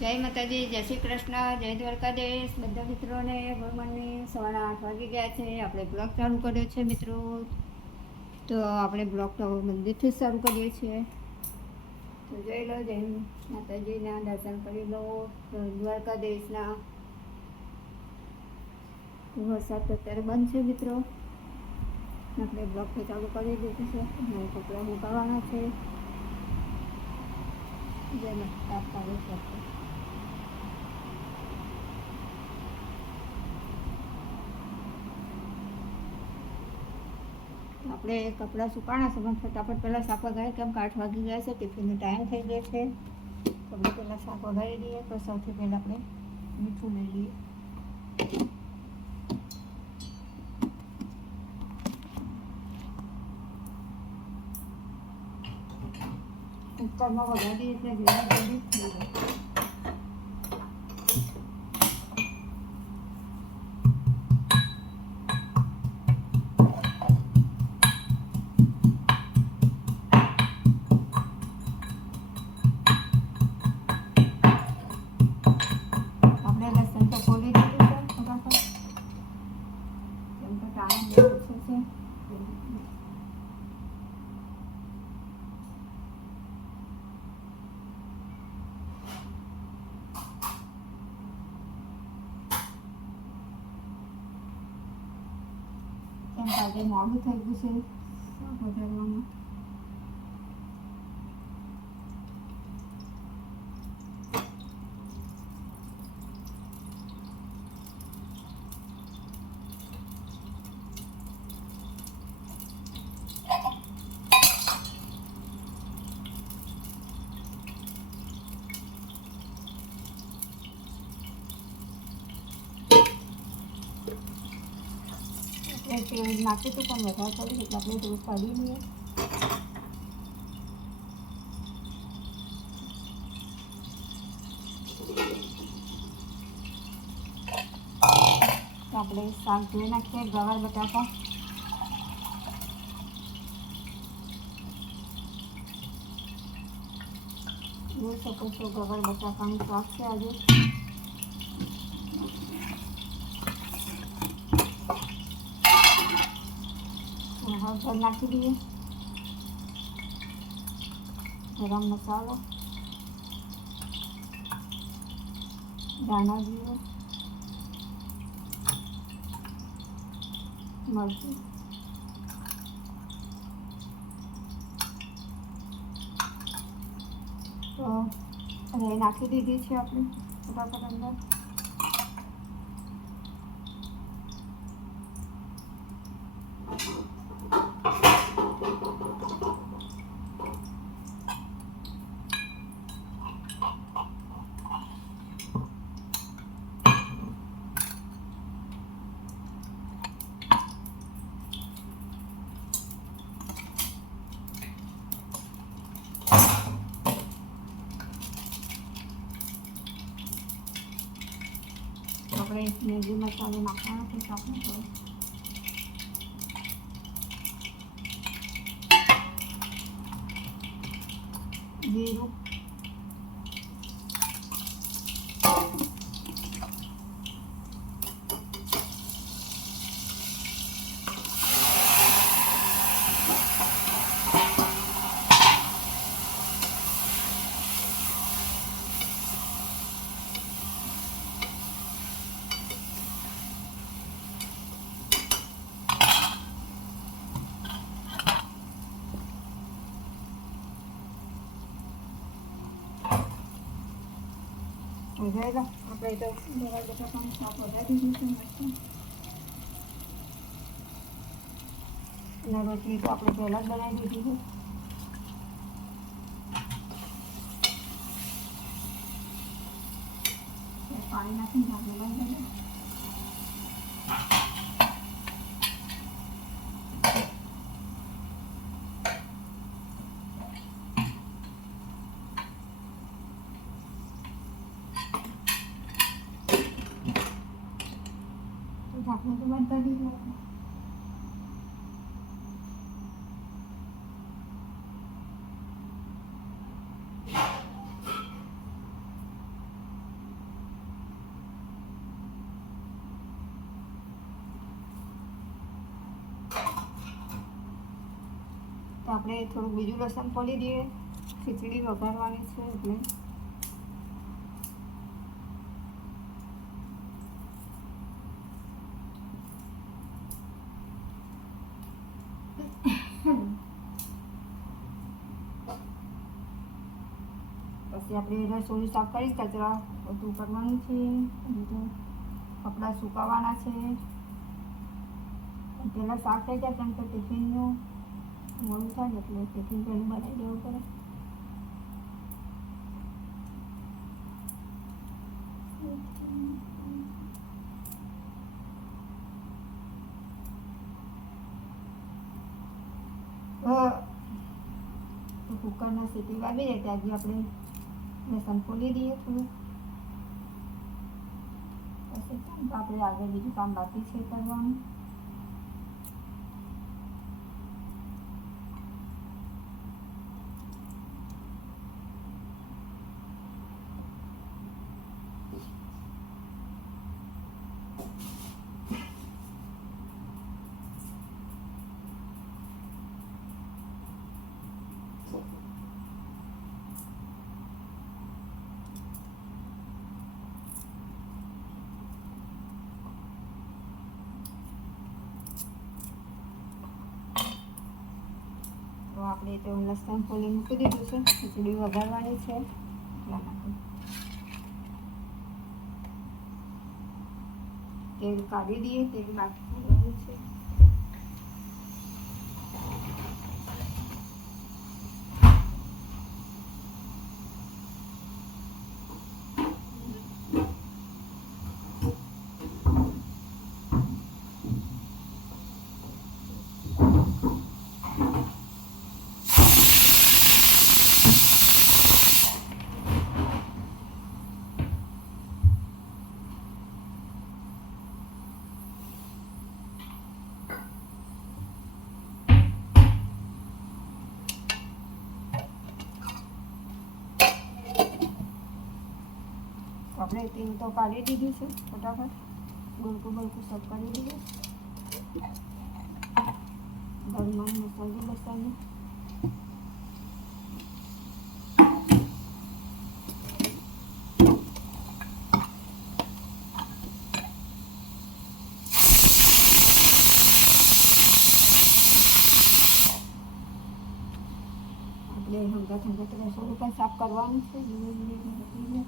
જય માતાજી, જય શ્રી કૃષ્ણ, જય દ્વારકાધીશ. બધા મિત્રોને ગુડ સવારના આઠ વાગી ગયા છે. આપણે બ્લોગ ચાલુ કર્યો છે મિત્રો. તો આપણે બ્લોગ તો મંદિરથી ચાલુ કરીએ છીએ. તો જોઈ લો, જય માતાજીના દર્શન કરી લો. દ્વારકાધીશના વરસાદ તો અત્યારે બંધ છે મિત્રો. આપણે બ્લોગ તો ચાલુ કરી દીધું છે. કપડાં મુકાવાના છે. જય માતા પાડે આપણે કપડાં સુકાણા છે પણ ફટાફટ પહેલાં શાક વગાડી કેમ કે આઠ વાગી ગયા છે ટિફિનનો ટાઈમ થઈ ગયો છે તો આપણે પહેલાં શાક વગાડી દઈએ તો સૌથી પહેલાં આપણે મીઠું લઈ લઈએ કુકરમાં વગાડી એટલે જલ્દી જલ્દી થઈ જાય লাভ থাকবে সে। આપણે તેલ નાખ્યું હતું પણ વધારે પડ્યું એટલે આપણે થોડું કાઢી લઈએ તો આપણે શાક ધોઈ નાખીએ ગવાર બટાકા જોઈ શકો છો ગવાર બટાકાનું શાક છે આજે હળદર નાખી દઈએ ગરમ મસાલો ધાણા જીરું મરચું તો હવે નાખી દીધી છે આપણે ફટાફટ અંદર આપણે mặt મસાલો નાખવાનો sọc તો આપણે થોડું જીરું વધારે આપણે તો ગવાર પણ સાફ વધારી દીધું છે અને રોટલી તો આપણે પહેલાં જ બનાવી દીધી છે. પાણી નાખીને ઢાંકણું બંધ કરી દઈએ. તો ઢાંકણું તો બંધ કરી દીધું આપણે. તો આપણે થોડુંક બીજું લસણ ફોલી દઈએ. ખીચડી વઘારવાની છે એટલે. પછી આપણે રસોઈ સાફ કરી કચરા બધું કરવાનું છે. બીજું કપડાં સુકાવવાના છે. પહેલાં શાક થઈ જાય કેમ કે ટિફિનનું. મોડું થાય એટલે ટિફિન પહેલું બનાવી દેવું પડે તો કુકરના સીટી વાગી જાય ત્યાંથી આપણે લસણ ફોલી દઈએ થોડું પછી આપણે આગળ બીજું કામ બાકી છે કરવાનું તો આપણે તો લસણ ફોલી મૂકી દીધું છે ખીચડી વઘારવાની છે એટલા માટે તેલ કાઢી દઈએ તેલ બાકી આપણે તેલ તો કાઢી દીધું છે ફટાફટ બળકું બળકું સબ કરી દીધું ઘરમાં મસાલો બસાલો આપણે હંગત હંગત રસોડું પણ સાફ કરવાનું છે ધીમે ધીમે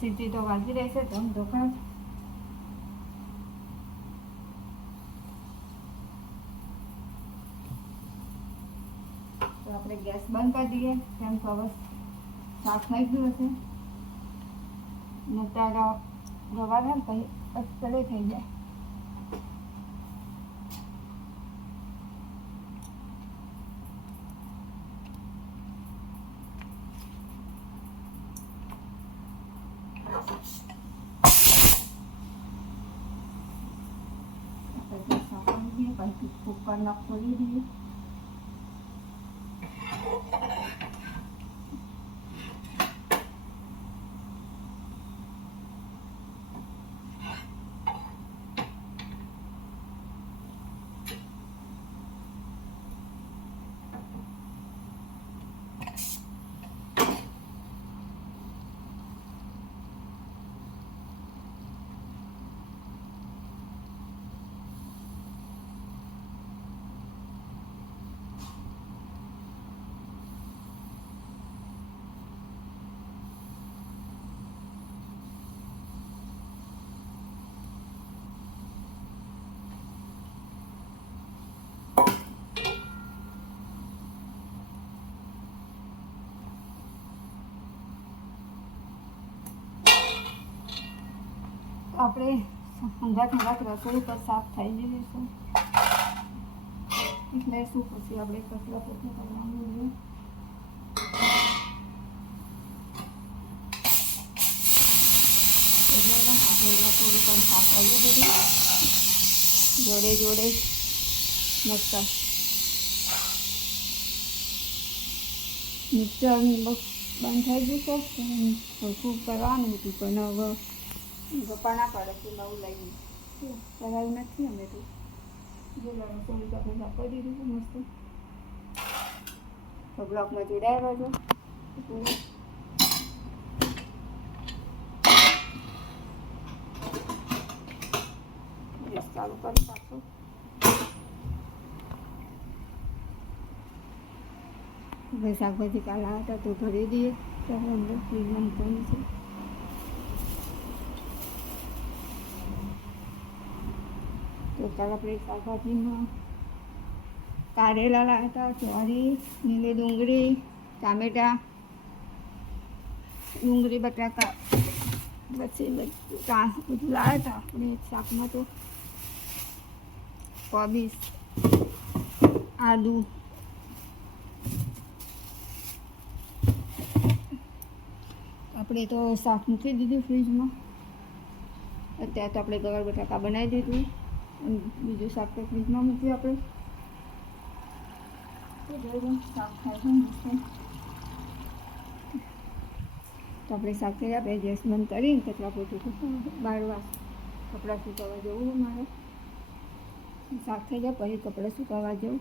સીટી તો વાગી રહેશે ધમ ધોકાટ તો આપણે ગેસ બંધ કરી દઈએ કેમ કે હવે શાક ગયું હશે ને તારા ગવાર ને પછી અસલે થઈ જાય на хвилі આપણે હંગાત હંગાત રસોઈ પર સાફ થઈ જઈએ છે એટલે શું પછી આપણે કચરા પોતું કરવાનું છે એટલે આપણે એમાં થોડું પણ સાફ કરીએ બધું જોડે જોડે મસ્ત મિક્સર બસ બંધ થઈ ગયું છે હરખું કરવાનું હતું પણ હવે ગપ્પા ના પાડે કે નવું લઈ લગાવ્યું નથી અમે તો. જો રસોઈ આપણે સાફ કરી દીધું મસ્ત. તો બ્લોકમાં જોડાયા છો ચાલુ કરી પાછું. હવે શાકભાજી કાલા હતા તો ભરી દઈએ. ત્યારે અંદર ફ્રીજમાં મૂકવાનું છે. કાલે આપણે શાકભાજીમાં, કારેલા લાવ્યા હતા ચોરી લીલી ડુંગળી, ટામેટા, ડુંગળી, બટાકા, પછી બધું લાવ્યા હતા આપણે શાકમાં તો કોબીસ આદુ, આપણે તો શાક મૂકી દીધું ફ્રીજમાં અત્યારે તો આપણે ગવાર બટાકા બનાવી દીધું. બીજું શાક તો ફ્રીજમાં મૂક્યું આપણે શાક થાય છે તો આપણે શાક થઈ આપણે ગેસ બંધ કરીને કચરા પોતું બાળવા કપડાં સુકાવવા જવું મારે. શાક થઈ જાય પછી કપડાં સુકાવવા જવું.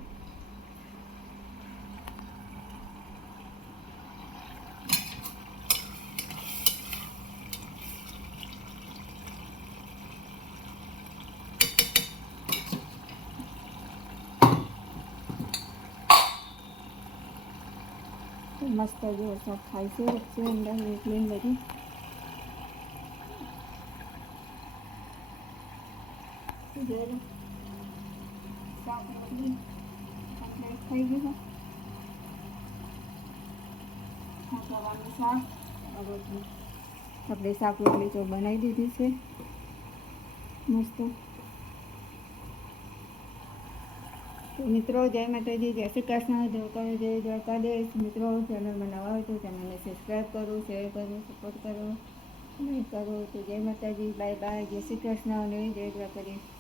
મસ્ત જો શાક ખાય છે વચ્ચે અંદર રોટલી ને બધું તો જોઈ લો. શાક રોટલી કમ્પ્લીટ થઈ ગયું છે સવારનું શાક અને રોટલી આપણે શાક રોટલી તો બનાવી દીધી છે મસ્ત મિત્રો, જય માતાજી, જય શ્રી કૃષ્ણ દ્વારકા જય દ્વારકાધીશ. મિત્રો ચેનલમાં નવા હોય તો ચેનલને સબસ્ક્રાઈબ કરો શેર કરો સપોર્ટ કરો લાઈક કરો. તો જય માતાજી બાય બાય જય શ્રી કૃષ્ણ અને જય દ્વારકાધીશ.